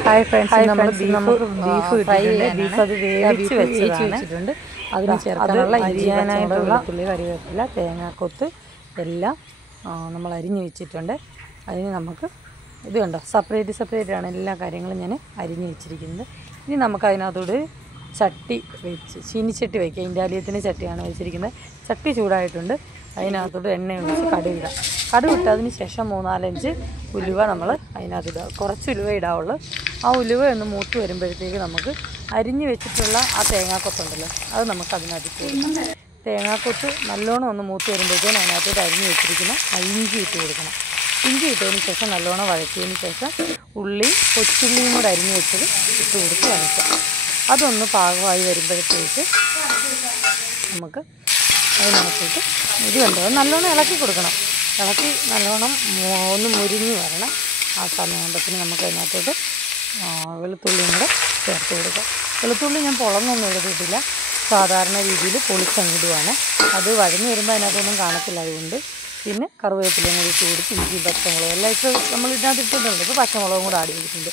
Hi friends, നമ്മൾ beef ഇട്ടിട്ടുണ്ട്. Beef അത് വേവിച്ച് വെച്ചിട്ടുണ്ട്. അതിന് ചേർക്കാനുള്ള അരിയാനായിട്ടുള്ള വെളുത്തുള്ളി, കറിവേപ്പില, തേങ്ങാക്കൊത്ത് എല്ലാം നമ്മൾ അരിഞ്ഞ് വെച്ചിട്ടുണ്ട്. അതിന് നമുക്ക് ഇത് കണ്ടോ, സെപ്പറേറ്റ് ആണ് എല്ലാ കാര്യങ്ങളും ഞാൻ അരിഞ്ഞ് വെച്ചിരിക്കുന്നത്. ഇനി നമുക്ക് അതിനകത്തോട് ചട്ടി വെച്ച് ചീനിച്ചട്ടി വയ്ക്കുക. ഇൻഡാലിയത്തിൻ്റെ ചട്ടിയാണ് വെച്ചിരിക്കുന്നത്. ചട്ടി ചൂടായിട്ടുണ്ട്. അതിനകത്തോട്ട് എണ്ണ ഒഴിച്ച് കടുവിട്ട് അതിന് ശേഷം 3-4 ഉലുവ നമ്മൾ അതിനകത്തിടുക. കുറച്ച് ഉലുവ ഇടാവുള്ളൂ. ആ ഉലുവ ഒന്ന് മൂത്ത് വരുമ്പോഴത്തേക്ക് നമുക്ക് അരിഞ്ഞ് വെച്ചിട്ടുള്ള ആ തേങ്ങാക്കൊത്തുണ്ടല്ലോ, അത് നമുക്ക് അതിനകത്ത് കൊടുക്കണം. തേങ്ങാക്കൊത്ത് നല്ലോണം ഒന്ന് മൂത്ത് വരുമ്പോഴത്തേക്കും അതിനകത്തോട്ട് അരിഞ്ഞ് വെച്ചിരിക്കുന്ന ഇഞ്ചി ഇട്ട് കൊടുക്കണം. ഇഞ്ചി ഇട്ടതിന് ശേഷം നല്ലോണം വഴറ്റിയതിന് ശേഷം കൊച്ചുള്ളിയും കൂടെ അരിഞ്ഞ് വെച്ചത് ഇട്ട് കൊടുത്ത് വഴറ്റാം. അതൊന്ന് പാകമായി വരുമ്പോഴത്തേക്ക് നമുക്ക് അതിനകത്തോട്ട് ഇത് കണ്ടോ നല്ലോണം ഇളക്കി കൊടുക്കണം. ഇളക്കി നല്ലോണം ഒന്ന് മുരിഞ്ഞ് വരണം. ആ സമയമാകുമ്പോഴത്തേന് നമുക്ക് അതിനകത്തോട്ട് വെളുത്തുള്ളിയും കൂടെ ചേർത്ത് കൊടുക്കാം. വെളുത്തുള്ളി ഞാൻ പൊളന്നൊന്നും എടുത്തിട്ടില്ല, സാധാരണ രീതിയിൽ പൊളിച്ചങ്ങിടുവാണ്. അത് വഴഞ്ഞ് വരുമ്പോൾ അതിനകത്തൊന്നും കാണത്തില്ല. അതുകൊണ്ട് പിന്നെ കറിവേപ്പിലയും കൂടി ഇട്ട് കൊടുത്ത് ഇഞ്ചി പച്ചമുളകും എല്ലാം ഇപ്പോൾ നമ്മൾ ഇതിനകത്ത് ഇട്ടിട്ടുണ്ട്. ഇപ്പോൾ പച്ചമുളകും കൂടെ ആഡ് ചെയ്തിട്ടുണ്ട്.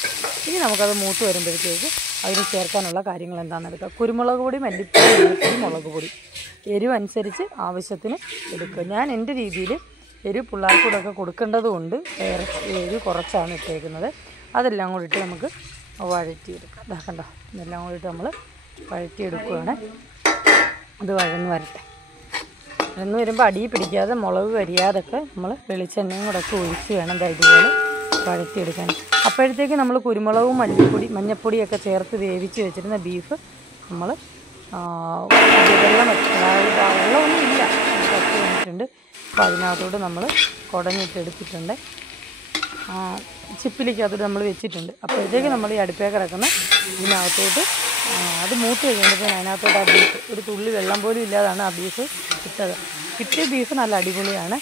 ഇനി നമുക്കത് മൂത്ത് വരുമ്പോഴത്തേക്ക് അതിന് ചേർക്കാനുള്ള കാര്യങ്ങൾ എന്താണെന്ന് എടുക്കുക. കുരുമുളക് പൊടി, മല്ലിപ്പൊടി, മുളക് പൊടി എരിവ് അനുസരിച്ച് ആവശ്യത്തിന് എടുക്കുക. ഞാൻ എൻ്റെ രീതിയിൽ എരിവ് പിള്ളേർക്കൂടെയൊക്കെ കൊടുക്കേണ്ടത് കൊണ്ട് എരിവ് കുറച്ചാണ് ഇട്ടേക്കുന്നത്. അതെല്ലാം കൂടി ഇട്ട് നമുക്ക് വഴറ്റിയെടുക്കാം. ഇതാക്കണ്ട, ഇതെല്ലാം കൂടിയിട്ട് നമ്മൾ വഴറ്റിയെടുക്കുകയാണ്. അത് വഴന്ന് വരട്ടെ. വഴന്ന് വരുമ്പോൾ അടി പിടിക്കാതെ മുളക് കരിയാതൊക്കെ നമ്മൾ വെളിച്ചെണ്ണയും കൂടെ ഒക്കെ ഒഴിച്ച് വേണം ഇതുപോലെ വഴറ്റിയെടുക്കാൻ. അപ്പോഴത്തേക്ക് നമ്മൾ കുരുമുളകും മഞ്ഞപ്പൊടിയൊക്കെ ചേർത്ത് വേവിച്ച് വെച്ചിരുന്ന ബീഫ് നമ്മൾ വെള്ളമൊന്നും ഇല്ല കത്തി വന്നിട്ടുണ്ട്. അപ്പോൾ അതിനകത്തോട്ട് നമ്മൾ കുടഞ്ഞിട്ടെടുത്തിട്ടുണ്ട്. ചിപ്പിലേക്കകത്തോട്ട് നമ്മൾ വെച്ചിട്ടുണ്ട്. അപ്പോഴത്തേക്ക് നമ്മൾ ഈ അടുപ്പേ കിടക്കുന്ന ഇതിനകത്തോട്ട് അത് മൂത്ത് കഴിയുമ്പോഴത്തേന് അതിനകത്തോട്ട് ആ ബീഫ് ഒരു തുള്ളി വെള്ളം പോലും ഇല്ലാതാണ് ആ ബീഫ് ഇട്ടത്. കിട്ടിയ ബീഫ് നല്ല അടിപൊളിയാണ്.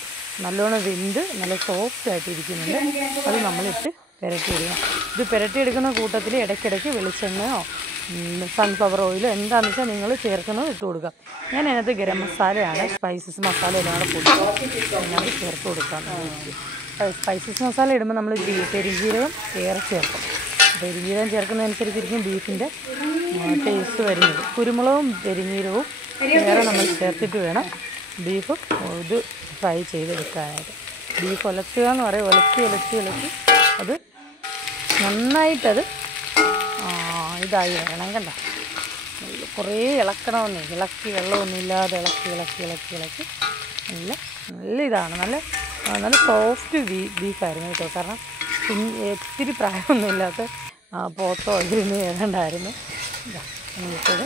നല്ലോണം വെന്ത് നല്ല സോഫ്റ്റ് ആയിട്ടിരിക്കുന്നുണ്ട്. അത് നമ്മളിട്ട് പുരട്ടിയെടുക്കണം. ഇത് പുരട്ടിയെടുക്കുന്ന കൂട്ടത്തിൽ ഇടയ്ക്കിടയ്ക്ക് വെളിച്ചെണ്ണയോ സൺഫ്ലവർ ഓയിലോ എന്താണെന്ന് വെച്ചാൽ നിങ്ങൾ ചേർക്കുന്നത് ഇട്ട് കൊടുക്കുക. ഞാൻ അതിനകത്ത് ഗരം മസാലയാണ്, സ്പൈസസ് മസാല എല്ലാം കൂടെ പൊടി അതിനകത്ത് ചേർത്ത് കൊടുക്കാം. സ്പൈസസ് മസാല ഇടുമ്പോൾ നമ്മൾ പെരുംജീരകം ഏറെ ചേർക്കും. പെരുംജീരകം ചേർക്കുന്നതനുസരിച്ചിരിക്കും ബീഫിൻ്റെ ടേസ്റ്റ് വരുന്നത്. കുരുമുളകും പെരുംജീരകവും ഏറെ നമ്മൾ ചേർത്തിട്ട് വേണം ബീഫ് ഇത് ഫ്രൈ ചെയ്തെടുക്കാനായിട്ട്. ബീഫ് ഉലത്തുക എന്ന് പറയും. ഉലത്തി അത് നന്നായിട്ടത് ഇതായി വരണം. കണ്ട, കുറേ ഇളക്കണമെന്നേ, ഇളക്കി വെള്ളമൊന്നും ഇല്ലാതെ ഇളക്കി നല്ല ഇതാണ്. നല്ല സോഫ്റ്റ് ബീഫായിരുന്നു കേട്ടോ. കാരണം ഒത്തിരി പ്രായമൊന്നുമില്ലാത്ത പോത്തോ ഇതിന് ഏതാണ്ടായിരുന്നു. എന്നിട്ടത്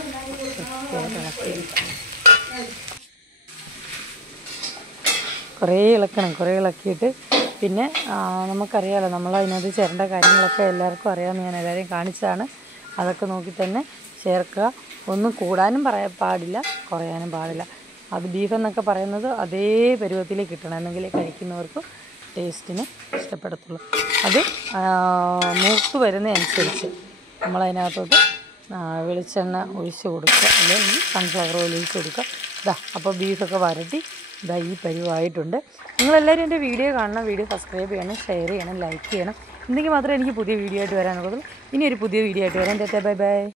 കുറേ ഇളക്കിയിട്ട് പിന്നെ നമുക്കറിയാമല്ലോ, നമ്മളതിനകത്ത് ചേരേണ്ട കാര്യങ്ങളൊക്കെ എല്ലാവർക്കും അറിയാമെന്ന് ഞാൻ എല്ലാവരെയും കാണിച്ചതാണ്. അതൊക്കെ നോക്കി തന്നെ ചേർക്കുക. ഒന്നും കൂടാനും പാടില്ല, കുറയാനും പാടില്ല. അത് ബീഫ് എന്നൊക്കെ പറയുന്നത് അതേ പരുവത്തിലേക്ക് കിട്ടണം, എന്നെങ്കിലേ കഴിക്കുന്നവർക്ക് ടേസ്റ്റിന് ഇഷ്ടപ്പെടത്തുള്ളൂ. അത് മൂത്ത് വരുന്നതനുസരിച്ച് നമ്മളതിനകത്തോട്ട് വെളിച്ചെണ്ണ ഒഴിച്ച് കൊടുക്കുക, അല്ലെങ്കിൽ സൺഫ്ലവർ ഓയിൽ ഒഴിച്ച് കൊടുക്കുക. അപ്പോൾ ബീഫൊക്കെ വരട്ടി ഈ പരുവായിട്ടുണ്ട്. നിങ്ങളെല്ലാവരും എൻ്റെ വീഡിയോ കാണണം. വീഡിയോ സബ്സ്ക്രൈബ് ചെയ്യണം, ഷെയർ ചെയ്യണം, ലൈക്ക് ചെയ്യണം. എന്നെങ്കിൽ മാത്രമേ എനിക്ക് പുതിയ വീഡിയോ ആയിട്ട് വരാനുള്ളൂ. ഇനി ഒരു പുതിയ വീഡിയോ ആയിട്ട് വരാം. Bye bye.